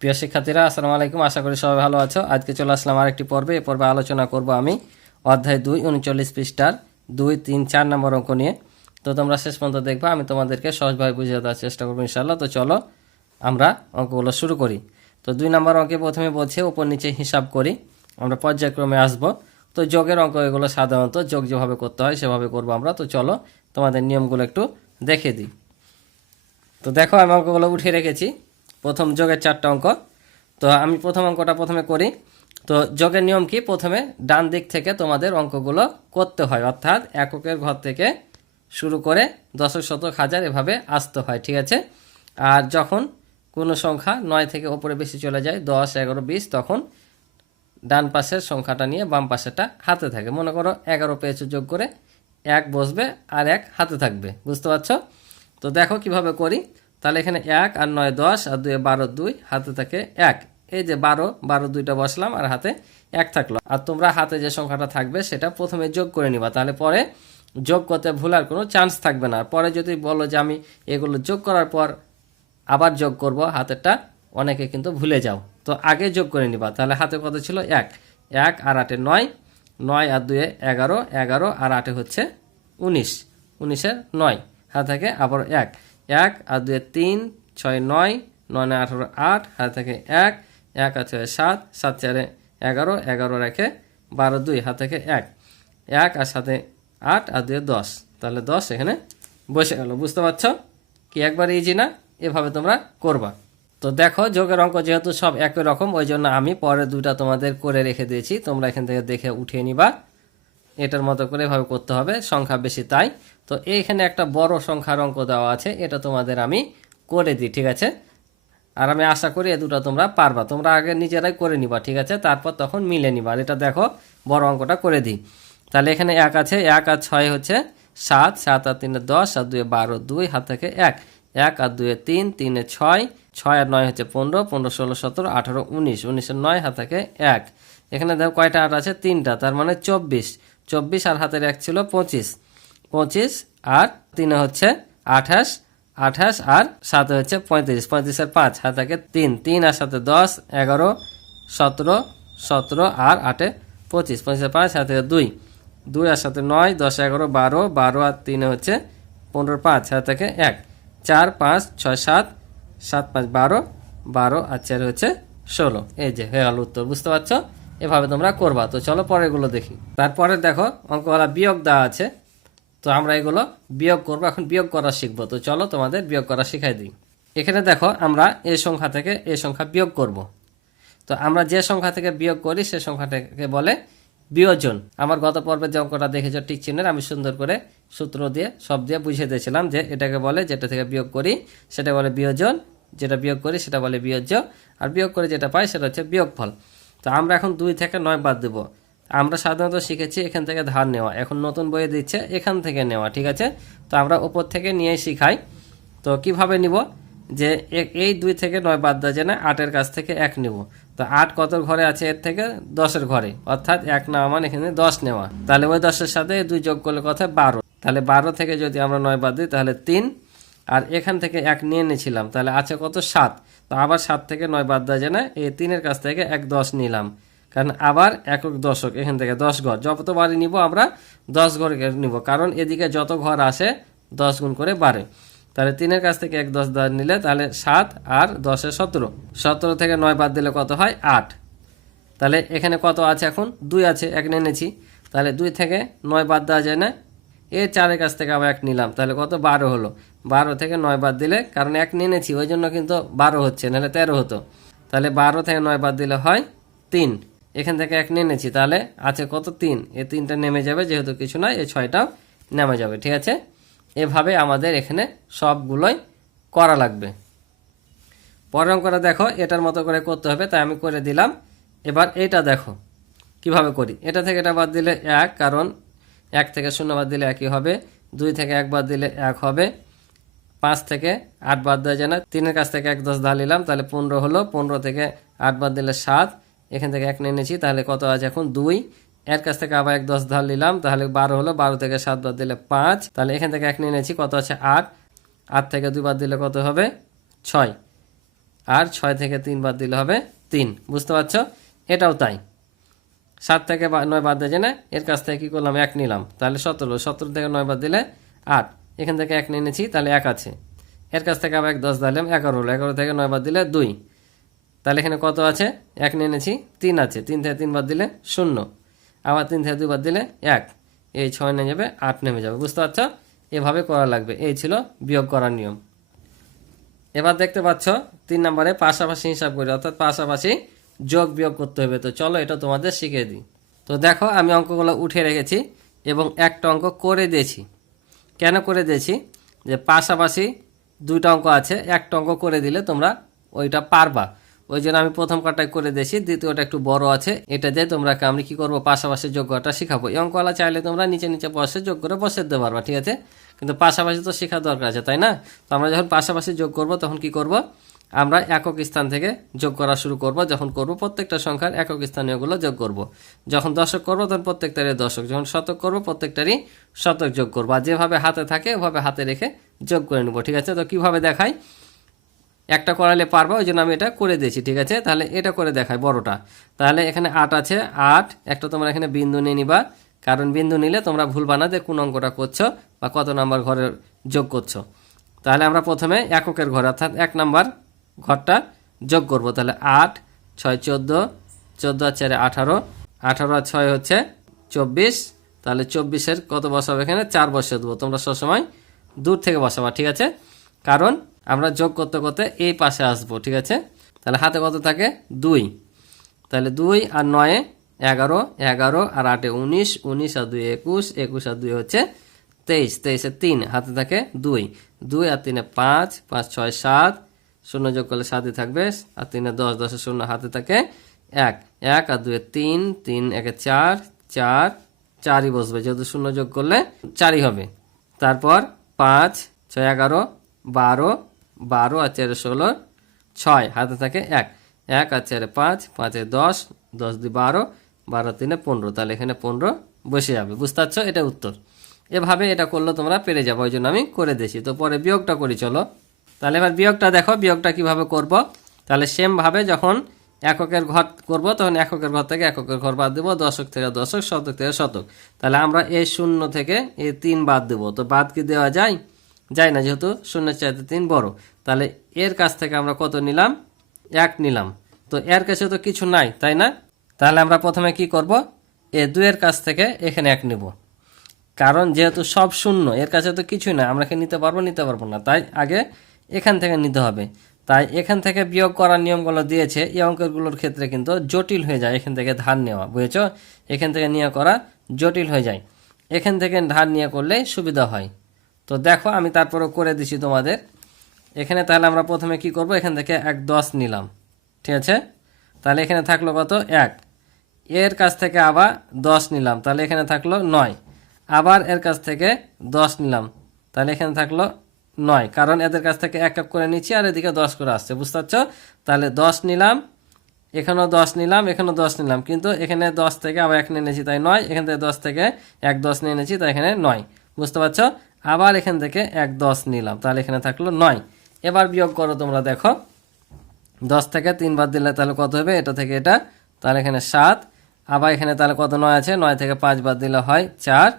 প্রিয় শিক্ষার্থীরা, আসসালামু আলাইকুম। আশা করি সবাই ভালো আছো। আজকে চলে আসলাম আরেকটি পর্বে। এই পর্বে আলোচনা করব আমি অধ্যায় 2 39 পৃষ্ঠার 2, 3, 4 নম্বর অঙ্ক নিয়ে। তো তোমরা শেষ পর্যন্ত দেখবা, আমি তোমাদেরকে সহজভাবে বুঝিয়ে দেওয়ার চেষ্টা করবো ইনশাআল্লাহ। তো চলো আমরা অঙ্কগুলো শুরু করি। তো 2 নম্বর অঙ্কে প্রথমে বলছে উপর নিচে হিসাব করি, আমরা পর্যায়ক্রমে আসব। তো যোগের অঙ্ক এগুলো সাধারণত যোগ যেভাবে করতে হয় সেভাবে করবো আমরা। তো চলো তোমাদের নিয়মগুলো একটু দেখে দিই। তো দেখো, আমি অঙ্কগুলো উঠিয়ে রেখেছি। প্রথম যোগের 4টা অঙ্ক। তো আমি প্রথম অঙ্কটা প্রথমে করি। তো যোগের নিয়ম কি, প্রথমে ডান দিক থেকে তোমাদের অঙ্কগুলো করতে হয়, অর্থাৎ এককের ঘর থেকে শুরু করে দশক শতক হাজার এভাবে আসতে হয়, ঠিক আছে। আর যখন কোনো সংখ্যা 9 থেকে ওপরে বেশি চলে যায়, 10, 11, 20, তখন ডান পাশের সংখ্যাটা নিয়ে বাম পাশেরটা হাতে থাকে। মনে করো 11 পেয়েছো, যোগ করে 1 বসবে আর 1 হাতে থাকবে, বুঝতে পারছো? তো দেখো কিভাবে করি। তাহলে এখানে 1 আর 9 10 আর 2 12, 2 হাতে থাকে 1। এই যে 12 12 দুইটা বসলাম আর হাতে 1 থাকলো। আর তোমরা হাতে যে সংখ্যাটা থাকবে সেটা প্রথমে যোগ করে নিবা, তাহলে পরে যোগ করতে ভুলার কোনো চান্স থাকবে না। পরে যদি বলো যে আমি এগুলো যোগ করার পর আবার যোগ করব হাতেরটা, অনেকে কিন্তু ভুলে যাও। তো আগে যোগ করে নিবা। তাহলে হাতে কত ছিল? 1 1 আর 8 9, 9 আর 2 11, 11 আর 8 হচ্ছে 19, 19 9 হাতে থাকে আবার 1 1 আর 2 3 6 9, 9 18 8 হাতে থাকে 1 1 আর 6 7 7 4 11, 11 রেখে 12 2 হাতে থাকে 1 1 আর সাথে 8 আর 2 10, তাহলে 10 এখানে বসে গেল। বুঝতে পারছো কি? একবার ইজি না? এভাবে তোমরা করবা। তো দেখো, যোগের অঙ্ক যেহেতু সব একই রকম, ওই জন্য আমি পরের দুইটা তোমাদের করে রেখে দিয়েছি, তোমরা এখান থেকে দেখে উঠিয়ে নিবা। এটার মতো করে এভাবে করতে হবে, সংখ্যা বেশি তাই। তো এইখানে একটা বড় সংখ্যার অঙ্ক দেওয়া আছে, এটা তোমাদের আমি করে দিই, ঠিক আছে। আর আমি আশা করি এ দুটো তোমরা পারবা। তোমরা আগে নিজেরাই করে নিবা, ঠিক আছে, তারপর তখন মিলে নিবা। আর এটা দেখো, বড় অঙ্কটা করে দিই। তাহলে এখানে 1 আছে, 1 আর 6 হচ্ছে 7, 7 আর 3 10 আর 2 12, 2 হাত থেকে 1 1 আর 2 3, 3 6, 6 আর 9 হচ্ছে 15, 15 16 17 18 19, 19 আর 9 হাত থেকে 1। এখানে দেখো কয়টা 8 আছে? 3টা, তার মানে 24, 24 আর হাতের 1 ছিল 25, 25 আর 3 হচ্ছে 28, 28 আর 7 হচ্ছে 35, 35 আর 5 হাতে থাকে 3, 3 আর 7 10 11 17, 17 আর 8 25, 25 আর 5 হাতে 2, 2 আর 7 9 10 11 12, 12 আর 3 হচ্ছে 15, 5 হাতে থাকে 1 4 5 6 7, 7 5 12, 12 আর 4 হচ্ছে 16। এই যে হয়ে গেল উত্তর। বুঝতে পারছো? এভাবে তোমরা করবা। তো চলো পরেরগুলো দেখি। তারপরে দেখো, অঙ্কওয়ালা বিয়োগ দেওয়া আছে। তো আমরা এগুলো বিয়োগ করবো, এখন বিয়োগ করা শিখবো। তো চলো তোমাদের বিয়োগ করা শিখাই দিই। এখানে দেখো, আমরা এই সংখ্যা থেকে এই সংখ্যা বিয়োগ করব। তো আমরা যে সংখ্যা থেকে বিয়োগ করি সে সংখ্যাটাকে বলে বিয়োজন। আমার গত পর্বে যে অঙ্কটা দেখেছো টিক চিহ্নের, আমি সুন্দর করে সূত্র দিয়ে সব দিয়ে বুঝিয়ে দিয়েছিলাম যে এটাকে বলে, যেটা থেকে বিয়োগ করি সেটা বলে বিয়োজন, যেটা বিয়োগ করি সেটা বলে বিয়োজ্য, আর বিয়োগ করে যেটা পাই সেটা হচ্ছে বিয়োগফল। তো আমরা এখন 2 থেকে 9 বাদ দেবো। আমরা সাধারণত শিখেছি এখান থেকে ধার নেওয়া, এখন নতুন বইয়ে দিচ্ছে এখান থেকে নেওয়া, ঠিক আছে। তো আমরা উপর থেকে নিয়ে শিখাই। তো কিভাবে নিব, যে এই 2 থেকে 9 বাদ দেওয়া যায় না, 8-এর কাছ থেকে 1 নেব। তো 8 কত ঘরে আছে? এর থেকে 10-এর ঘরে, অর্থাৎ 1 নেওয়া মানে এখানে 10 নেওয়া। তাহলে ওই 10-এর সাথে 2 যোগ করলে কথা 12। তাহলে 12 থেকে যদি আমরা 9 বাদ দিই তাহলে 3, আর এখান থেকে 1 নিয়ে নিয়েছিলাম, তাহলে আছে কত? 7। তো আবার 7 থেকে 9 বাদ দেওয়া যায় না, এই 3-এর কাছ থেকে 1 10 নিলাম, কারণ আবার একক দশক, এখান থেকে 10 ঘর, যতবারই নিব আমরা 10 ঘর নিব, কারণ এদিকে যত ঘর আসে 10 গুণ করে বাড়ে। তাহলে 3-এর কাছ থেকে 1 10 নিলে তাহলে 7 আর 10-এ 17, 17 থেকে 9 বাদ দিলে কত হয়? 8। তাহলে এখানে কত আছে? এখন 2 আছে, 1 নিয়ে নিয়েছি, তাহলে 2 থেকে 9 বাদ দেওয়া যায় না, এই 4-এর কাছ থেকে আবার 1 নিলাম, তাহলে কত? 12 হলো। 12 থেকে 9 বাদ দিলে, কারণ 1 নিয়ে নিয়েছি ওই জন্য কিন্তু 12 হচ্ছে, নাহলে 13 হতো। তাহলে 12 থেকে 9 বাদ দিলে হয় 3, এখান থেকে 1 নিয়ে নিয়েছি, তাহলে আছে কত? 3, এই 3টা নেমে যাবে, যেহেতু কিছু নয়, এই 6টাও নেমে যাবে, ঠিক আছে। এভাবে আমাদের এখানে সবগুলোই করা লাগবে। পরের অঙ্কটা দেখো, এটার মতো করে করতে হবে, তাই আমি করে দিলাম। এবার এটা দেখো কিভাবে করি। এটা থেকে এটা বাদ দিলে 1, কারণ 1 থেকে 0 বাদ দিলে 1ই হবে। 2 থেকে 1 বাদ দিলে 1 হবে। 5 থেকে 8 বাদ দেওয়া যায় না, 3-এর কাছ থেকে 1 10 ধার নিলাম, তাহলে 15 হলো। 15 থেকে 8 বাদ দিলে 7, এখান থেকে 1 নিয়ে নিয়েছি, তাহলে কত আছে এখন? 2, এর কাছ থেকে আবার 1 10 ধার নিলাম, তাহলে 12 হলো। 12 থেকে 7 বাদ দিলে 5, তাহলে এখান থেকে 1 নিয়ে নিয়েছি, কত আছে? 8, 8 থেকে 2 বাদ দিলে কত হবে? 6, আর 6 থেকে 3 বাদ দিলে হবে 3। বুঝতে পারছো? এটাও তাই। 7 থেকে 9 বাদ দিয়ে না, এর কাছ থেকে কী করলাম, 1 নিলাম, তাহলে 17। 17 থেকে 9 বাদ দিলে 8। এখান থেকে 1 নিয়ে নিয়েছি, তাহলে 1 আছে। এর কাছ থেকে আবার 10 দিলাম, 11 হলো। 11 থেকে 9 বাদ দিলে 2। তাহলে এখানে কত আছে, 1 নিয়ে নিয়েছি, 3 আছে। 3 থেকে 3 বাদ দিলে 0। আবার 3 থেকে 2 বাদ দিলে 1। এই 6 নেমে যাবে, 8 নেমে যাবে। বুঝতে পারছো? এভাবে করা লাগবে। এই ছিল বিয়োগ করার নিয়ম। এবার দেখতে পাচ্ছ 3 নম্বরে পাশাপাশি হিসাব করি, অর্থাৎ পাশাপাশি যোগ বিয়োগ করতে হবে। তো চলো এটা তোমাদের শিখিয়ে দিই। তো দেখো আমি অঙ্কগুলো উঠে রেখেছি এবং একটা অঙ্ক করে দিয়েছি। কেন করে দিয়েছি, যে পাশাপাশি দুইটা অঙ্ক আছে, একটা অঙ্ক করে দিলে তোমরা ওইটা পারবা, ওই জন্য আমি প্রথম কাটাই করে দিয়েছি। দ্বিতীয়টা একটু বড় আছে, এটা দিয়ে তোমরা আমি কি করবো, পাশাপাশি যোগ করাটা শিখাবো। এই অঙ্কওয়ালা চাইলে তোমরা নিচে নিচে বসে যোগ করে বসে দিতে পারবা, ঠিক আছে? কিন্তু পাশাপাশি তো শেখা দরকার আছে, তাই না? তো আমরা যখন পাশাপাশি যোগ করব তখন কি করব, আমরা একক স্থান থেকে যোগ করা শুরু করব। যখন করব প্রত্যেকটা সংখ্যার একক স্থানীয়গুলো যোগ করব। যখন দশক করব তখন প্রত্যেকটারই দশক, যখন শতক করব প্রত্যেকটারই শতক যোগ করব। আর যেভাবে হাতে থাকে ওভাবে হাতে রেখে যোগ করে নেব, ঠিক আছে? তো কিভাবে দেখাই, একটা করালে পারবা, ওই জন্য আমি এটা করে দিয়েছি, ঠিক আছে? তাহলে এটা করে দেখাই বড়টা। তাহলে এখানে 8 আছে, 8 একটা তোমরা এখানে বিন্দু নিয়ে নিবা, কারণ বিন্দু নিলে তোমরা ভুলবা না যে কোন অঙ্কটা করছো বা কত নাম্বার ঘরের যোগ করছো। তাহলে আমরা প্রথমে এককের ঘর অর্থাৎ 1 নাম্বার ঘরটা যোগ করব। তাহলে 8 6 14, 14 আর 4 18, 18 আর 6 হচ্ছে 24। তাহলে 24-এর কত বসাবো, এখানে 4 বসিয়ে দেবো। তোমরা সবসময় দূর থেকে বসাবা, ঠিক আছে? কারণ আমরা যোগ করতে করতে এই পাশে আসবো, ঠিক আছে? তাহলে হাতে কত থাকে, 2। তাহলে 2 আর 9 11, 11 আর 8 19, 19 আর 2 21, 21 আর 2 হচ্ছে 23, 23 এ 3 হাতে থাকে 2, 2 আর 3 5, 5 6 7, 0 যোগ করলে 7ই থাকবে, আর 3 10, 10 0 হাতে থাকে 1, 1 আর 2 3, 3 1 4, 4, 4ই বসবে, যেহেতু 0 যোগ করলে 4ই হবে। তারপর 5 6 11, 12, 12 আর 4 16, 6 হাতে থাকে 1, 1 আর 4 5, 5 10, 10 2 12, 12 3 15। তাহলে এখানে 15 বসে যাবে। বুঝতে পারছো? এটা উত্তর। এভাবে এটা করলে তোমরা পেরে যাবো, ওই জন্য আমি করে দিয়েছি। তো পরে বিয়োগটা করি, চলো। তাহলে এবার বিয়োগটা দেখো, বিয়োগটা কিভাবে করব। তাহলে সেমভাবে যখন এককের ঘর করব তখন এককের ঘর থেকে এককের ঘর বাদ দেবো, দশক থেকে দশক, শতক থেকে শতক। তাহলে আমরা এই 0 থেকে এই 3 বাদ দেবো। তো বাদ কি দেওয়া যায়? যায় না, যেহেতু 0-এর চাইতে 3 বড়। তাহলে এর কাছ থেকে আমরা কত নিলাম, 1 নিলাম। তো এর কাছে তো কিছু নাই, তাই না? তাহলে আমরা প্রথমে কি করব, এই 2 এর কাছ থেকে এখানে 1 নেব, কারণ যেহেতু সব 0, এর কাছে তো কিছুই না, আমরা কি নিতে পারবো না, তাই আগে এখান থেকে নিতে হবে। তাই এখান থেকে বিয়োগ করার নিয়মগুলো দিয়েছে, এই অঙ্কগুলোর ক্ষেত্রে কিন্তু জটিল হয়ে যায় এখান থেকে ধার নেওয়া, বুঝেছো? এখান থেকে নিয়ে করা জটিল হয়ে যায়, এখান থেকে ধার নিয়ে করলে সুবিধা হয়। তো দেখো আমি তারপরে করে দিছি তোমাদের এখানে। তাহলে আমরা প্রথমে কি করব, এখান থেকে 1 10 নিলাম, ঠিক আছে? তাহলে এখানে থাকলো কত, 1। এর কাছ থেকে আবার 10 নিলাম, তাহলে এখানে থাকলো 9। আবার এর কাছ থেকে 10 নিলাম, তাহলে এখানে থাকলো 9, কারণ এদের কাছ থেকে 1 1 করে নিচ্ছি আর এদিকে 10 করে আসছে। বুঝতে পারছো? তাহলে 10 নিলাম, এখানেও 10 নিলাম, এখানেও 10 নিলাম, কিন্তু এখানে 10 থেকে আবার 1 নিয়ে নিয়েছি, তাই 9। এখান থেকে 10 থেকে 1 10 নিয়ে নিয়েছি, তাই এখানে 9। বুঝতে পারছো? আবার এখান থেকে 1 10 নিলাম, তাহলে এখানে থাকলো 9। এবার বিয়োগ করো তোমরা, দেখো 10 থেকে 3 বাদ দিলে তাহলে কত হবে, এটা থেকে এটা, তাহলে এখানে 7। আবার এখানে তাহলে কত, 9 আছে, 9 থেকে 5 বাদ দিলে হয় 4।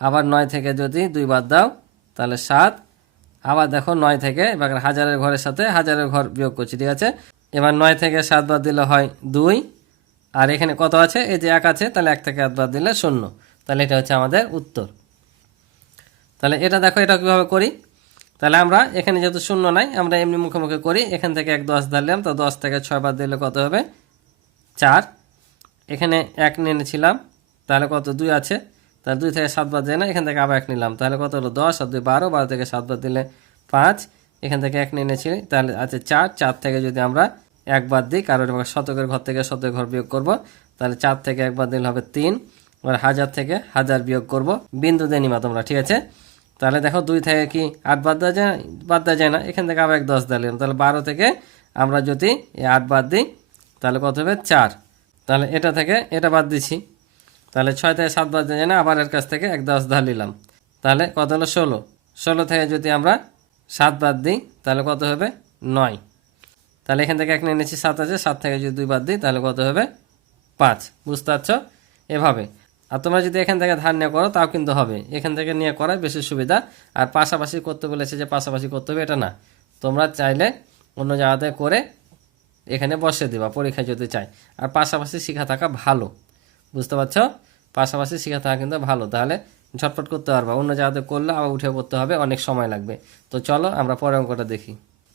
আবার 9 থেকে যদি 2 বাদ দাও তাহলে 7। আবার দেখো 9 থেকে, এবার হাজারের ঘরের সাথে হাজারের ঘর বিয়োগ করছি, ঠিক আছে? এবার 9 থেকে 7 বাদ দিলে হয় 2। আর এখানে কত আছে, এই যে 1 আছে, তাহলে 1 থেকে 8 বাদ দিলে 0। তাহলে এটা হচ্ছে আমাদের উত্তর। তাহলে এটা দেখো, এটা কীভাবে করি। তাহলে আমরা এখানে যেহেতু 0 নাই, আমরা এমনি মুখে মুখে করি। এখান থেকে 1 10 ধরলাম, তো 10 থেকে 6 বাদ দিলে কত হবে, 4। এখানে 1 নিয়ে নিয়েছিলাম, তাহলে কত, 2 আছে, তাহলে 2 থেকে 7 বাদ যায় না, এখান থেকে আবার 1 নিলাম, তাহলে কত হলো, 10 আর 2 12, 12 থেকে 7 বাদ দিলে 5। এখান থেকে 1 নিয়ে নিয়েছি, তাহলে আছে 4। 4 থেকে যদি আমরা 1 বাদ দিই, কারণ শতকের ঘর থেকে শতকের ঘর বিয়োগ করব, তাহলে 4 থেকে 1 বাদ দিলে হবে 3। এবার 1000 থেকে 1000 বিয়োগ করব, বিন্দু দিয়ে নিবা তোমরা, ঠিক আছে? তাহলে দেখো 2 থেকে কি 8 বাদ দেওয়া যায় না, এখান থেকে আবার 1 10 দিলাম, তাহলে 12 থেকে আমরা যদি 8 বাদ দিই তাহলে কত হবে, 4। তাহলে এটা থেকে এটা বাদ দিছি, তাহলে 6 থেকে 7 বাদ দেওয়া যায় না, আবার এর কাছ থেকে 1 10 ধরে নিলাম, তাহলে কত হলো, 16। 16 থেকে যদি আমরা 7 বাদ দিই তাহলে কত হবে, 9। তাহলে এখান থেকে 1 নিয়ে নিচ্ছি 7 আছে, 7 থেকে যদি 2 বাদ দিই তাহলে কত হবে 5। বুঝতে পারছো? এভাবে। আর তোমরা যদি এখান থেকে ধার নিয়ে করো তাও কিন্তু হবে, এখান থেকে নিয়ে করাই বেশি সুবিধা। আর পাশাপাশি করতে বলেছে যে পাশাপাশি করতে হবে এটা না, তোমরা চাইলে অন্য জায়গাতে করে এখানে বসে দেবা পরীক্ষায় যদি চাই। আর পাশাপাশি শেখা থাকা ভালো, বুঝতে পারছো? পাশাপাশি শেখা থাকা কিন্তু ভালো, তাহলে ঝটপট করতে পারবা। অন্য জায়গাতে করলে আবার উঠে করতে হবে, অনেক সময় লাগবে। তো চলো আমরা পরের অঙ্কটা দেখি।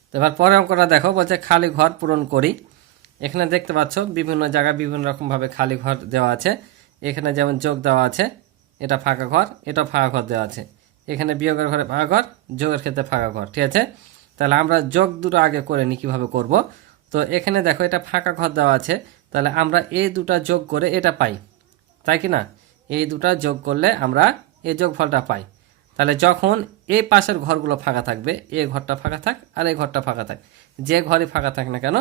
তো এবার পরের অঙ্কটা দেখো, বলছে খালি ঘর পূরণ করি। এখানে দেখতে পাচ্ছ বিভিন্ন জায়গায় বিভিন্ন রকমভাবে খালি ঘর দেওয়া আছে। এখানে যেমন যোগ দেওয়া আছে, এটা ফাঁকা ঘর, এটা ফাঁকা ঘর দেওয়া আছে। এখানে বিয়োগের ঘরে ফাঁকা ঘর, যোগের ক্ষেত্রে ফাঁকা ঘর, ঠিক আছে? তাহলে আমরা যোগ দুটো আগে করে নিই কীভাবে করব। তো এখানে দেখো এটা ফাঁকা ঘর দেওয়া আছে, তাহলে আমরা এই দুটা যোগ করে এটা পাই, তাই কি না? এই দুটা যোগ করলে আমরা এই যোগফলটা পাই। তাহলে যখন এই পাশের ঘরগুলো ফাঁকা থাকবে, এই ঘরটা ফাঁকা থাক আর এই ঘরটা ফাঁকা থাক, যে ঘরই ফাঁকা থাক না কেন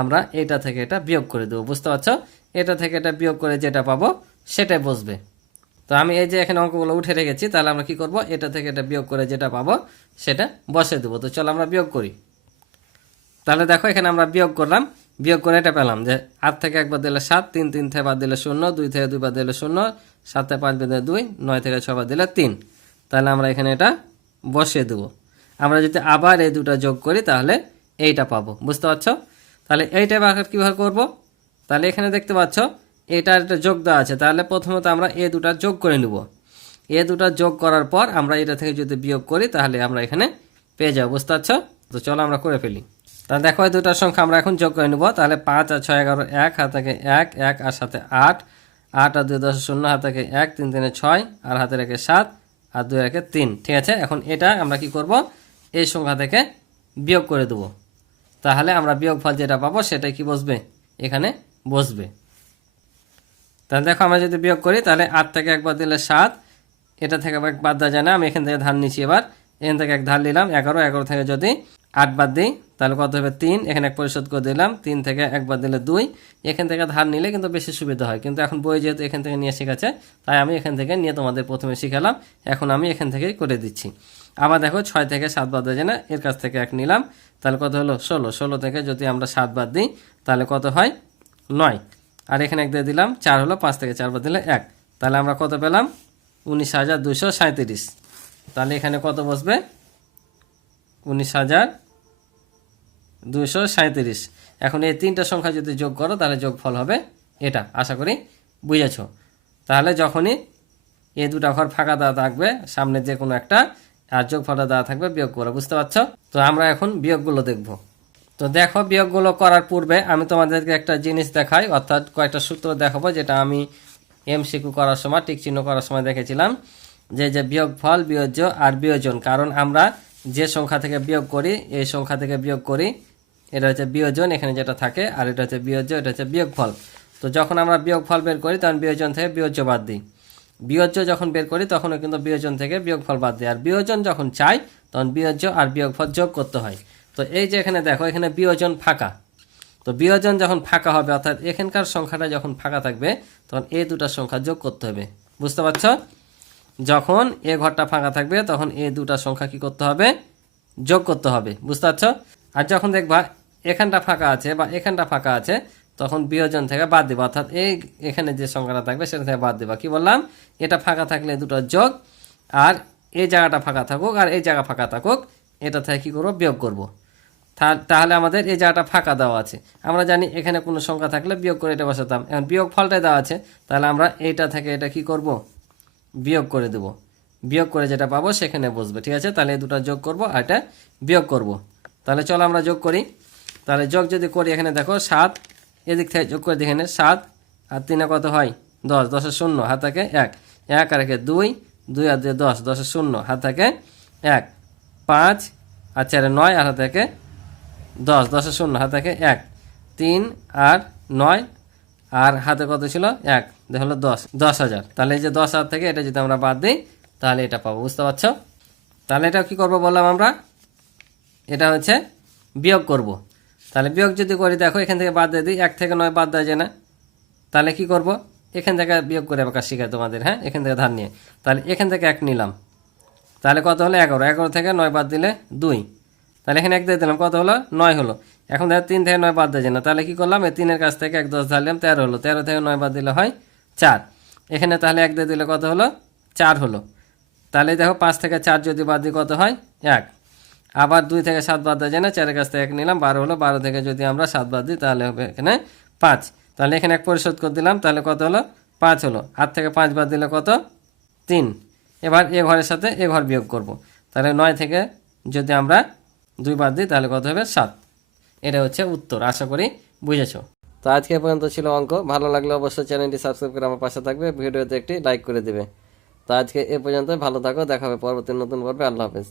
আমরা এটা থেকে এটা বিয়োগ করে দেবো। বুঝতে পারছো? এটা থেকে এটা বিয়োগ করে যেটা পাবো সেটাই বসবে। তো আমি এই যে এখানে অঙ্কগুলো উঠে রেখেছি, তাহলে আমরা কি করব, এটা থেকে এটা বিয়োগ করে যেটা পাবো সেটা বসে দেবো। তো চলো আমরা বিয়োগ করি। তাহলে দেখো এখানে আমরা বিয়োগ করলাম, বিয়োগ করে এটা পেলাম যে 8 থেকে 1 বাদ দিলে 7, 3 থেকে বাদ দিলে 0, 2 থেকে 2 বাদ দিলে 0, 7 থেকে 5 বাদ দিলে 2, 9 থেকে 6 বাদ দিলে 3। তাহলে আমরা এখানে এটা বসিয়ে দেবো। আমরা যদি আবার এই দুটো যোগ করি তাহলে এইটা পাবো। বুঝতে পারছো? তাহলে এইটা আবার কীভাবে করব, তাহলে এখানে দেখতে পাচ্ছ এটার একটা যোগ দেওয়া আছে, তাহলে প্রথমত আমরা এই দুটা যোগ করে নেব। এ দুটা যোগ করার পর আমরা এটা থেকে যদি বিয়োগ করি তাহলে আমরা এখানে পেয়ে যাবো। বুঝতে পারছো? তো চলো আমরা করে ফেলি। তাহলে দেখো এই দুটার সংখ্যা আমরা এখন যোগ করে নেব। তাহলে 5 আর 6 11, 1 হাত থেকে 1, 1 আর সাথে 8, 8 আর 2 10 0, হাত থেকে 1, 3 3 6 আর হাতে রেখে 7 আর 2 রেখে 3। ঠিক আছে? এখন এটা আমরা কি করব, এই সংখ্যা থেকে বিয়োগ করে দেব। তাহলে আমরা বিয়োগফল যেটা পাবো সেটাই কি বসবে, এখানে বসবে। তাহলে দেখো আমরা যদি বিয়োগ করি তাহলে 8 থেকে 1 বাদ দিলে 7, এটা থেকে আবার বাদ দেওয়া যায় না, আমি এখান থেকে ধার নিচ্ছি। এবার এখান থেকে 1 ধার নিলাম, 11, 11 থেকে যদি 8 বাদ দিই তাহলে কত হবে 3, এখানে 1 পরিশোধ করে দিলাম, 3 থেকে 1 বাদ দিলে 2। এখান থেকে ধার নিলে কিন্তু বেশি সুবিধা হয়, কিন্তু এখন বই যেহেতু এখান থেকে নিয়ে শেখাচ্ছে তাই আমি এখান থেকে নিয়ে তোমাদের প্রথমে শিখালাম, এখন আমি এখান থেকেই করে দিচ্ছি। আবার দেখো 6 থেকে 7 বাদ দেওয়া যায় না, এর কাছ থেকে 1 নিলাম, তাহলে কত হলো 16, 16 থেকে যদি আমরা 7 বাদ দিই তাহলে কত হয় 9, আর এখানে 1 দিয়ে দিলাম 4 হলো, 5 থেকে 4 বাদ দিলে 1, তাহলে আমরা কত পেলাম 19,237। তাহলে এখানে কত বসবে 19,237। এখন এই তিনটা সংখ্যা যদি যোগ করো তাহলে যোগফল হবে এটা, আশা করি বুঝেছ। তাহলে যখনই এই দুটা ঘর ফাঁকা দেওয়া থাকবে সামনে যে কোনো একটা, আর যোগফলটা দেওয়া থাকবে বিয়োগ করো। বুঝতে পারছো? তো আমরা এখন বিয়োগগুলো দেখব। তো দেখো বিয়োগগুলো করার পূর্বে আমি তোমাদেরকে একটা জিনিস দেখাই, অর্থাৎ কয়েকটা সূত্র দেখাবো যেটা আমি এমসিকিউ করার সময় টিক চিহ্ন করার সময় দেখেছিলাম, যে বিয়োগফল, বিয়োজ্য আর বিয়োজন। কারণ আমরা যে সংখ্যা থেকে বিয়োগ করি এই সংখ্যা থেকে বিয়োগ করি, এটা হচ্ছে বিয়োজন এখানে যেটা থাকে, আর এটা হচ্ছে বিয়োজ্য, এটা হচ্ছে বিয়োগফল। তো যখন আমরা বিয়োগফল বের করি তখন বিয়োজন থেকে বিয়োজ্য বাদ দিই, বিয়োজ্য যখন বের করি তখনও কিন্তু বিয়োজন থেকে বিয়োগফল বাদ দিই, আর বিয়োজন যখন চাই তখন বিয়োজ্য আর বিয়োগফল যোগ করতে হয়। তো এই যে এখানে দেখো এখানে বিয়োজন ফাঁকা, তো বিয়োজন যখন ফাঁকা হবে অর্থাৎ এখানকার সংখ্যাটা যখন ফাঁকা থাকবে তখন এই দুটার সংখ্যা যোগ করতে হবে। বুঝতে পারছো? যখন এ ঘরটা ফাঁকা থাকবে তখন এই দুটা সংখ্যা কি করতে হবে, যোগ করতে হবে। বুঝতে পারছো? আর যখন দেখবা এখানটা ফাঁকা আছে বা এখানটা ফাঁকা আছে তখন বিয়োজন থেকে বাদ দিবা, অর্থাৎ এখানে যে সংখ্যাটা থাকবে সেটা থেকে বাদ দিবা। কি বললাম, এটা ফাঁকা থাকলে দুটো যোগ, আর এই জায়গাটা ফাঁকা থাকুক আর এই জায়গা ফাঁকা থাকুক এটা থেকে কী করবো, বিয়োগ করব। তাহলে আমাদের এই জায়গাটা ফাঁকা দেওয়া আছে, আমরা জানি এখানে কোনো সংখ্যা থাকলে বিয়োগ করে এটা বসাতাম, এখন বিয়োগ ফলটাই দেওয়া আছে, তাহলে আমরা এইটা থেকে এটা কি করব, বিয়োগ করে দেব। বিয়োগ করে যেটা পাবো সেখানে বসবে। ঠিক আছে? তাহলে এই দুটো যোগ করব আর এটা বিয়োগ করব। তাহলে চলো আমরা যোগ করি। তাহলে যোগ যদি করি এখানে দেখো 7, এদিক থেকে যোগ করে এখানে 7 আর 3 কত হয় 10, 10 0 হাত থাকে 1, 1 আর 1 2, 2 আর 2 10, 10 0 হাত থাকে 1, 5 আর 4 9 আর হাত থাকে 10, 10 0 হাত থাকে 1, 3 আর 9 আর হাতে কত ছিল 1, হলো 10, 10,000। তাহলে এই যে 10,000 থেকে এটা যদি আমরা বাদ দিই তাহলে এটা পাবো। বুঝতে পারছো? তাহলে এটা কি করব বললাম আমরা, এটা হচ্ছে বিয়োগ করব। তাহলে বিয়োগ যদি করি দেখো এখান থেকে বাদ দিয়ে দিই, 1 থেকে 9 বাদ দেওয়া যায় না, তাহলে কি করব এখান থেকে বিয়োগ করে আবার শিখাই তোমাদের। হ্যাঁ, এখান থেকে ধার নিয়ে তাহলে এখান থেকে 1 নিলাম, তাহলে কত হলো 11, 11 থেকে 9 বাদ দিলে 2, তাহলে এখানে 1 দিয়ে দিলাম, কত হলো 9 হলো। এখন দেখো 3 থেকে 9 বাদ দেয় না, তাহলে কি করলাম, এই 3-এর কাছ থেকে 1 10 ধারলাম, 13 হলো। 13 থেকে 9 বাদ দিলে হয় 4। এখানে তাহলে 1 দিয়ে দিলে কত হলো, 4 হলো। তাহলে দেখো 5 থেকে 4 যদি বাদ দিই কত হয়, 1। আবার 2 থেকে 7 বাদ দেওয়া যায় না, 4-এর কাছ থেকে 1 নিলাম, 12 হলো। 12 থেকে যদি আমরা 7 বাদ দিই তাহলে হবে এখানে 5। তাহলে এখানে 1 পরিশোধ করে দিলাম, তাহলে কত হলো, 5 হলো। 8 থেকে 5 বাদ দিলে কত, 3। এবার এ ঘরের সাথে এ ঘর বিয়োগ করব। তাহলে 9 থেকে যদি আমরা 2 বাদ দিই তাহলে কত হবে, 7। এটা হচ্ছে উত্তর। আশা করি বুঝেছো। তো আজকে এ পর্যন্ত ছিল অঙ্ক। ভালো লাগলে অবশ্যই চ্যানেলটি সাবস্ক্রাইব করে আমার পাশে থাকবে, ভিডিওতে একটি লাইক করে দেবে। তো আজকে এ পর্যন্ত, ভালো থাকো, দেখা হবে পরবর্তী নতুন পর্বে। আল্লাহ হাফেজ।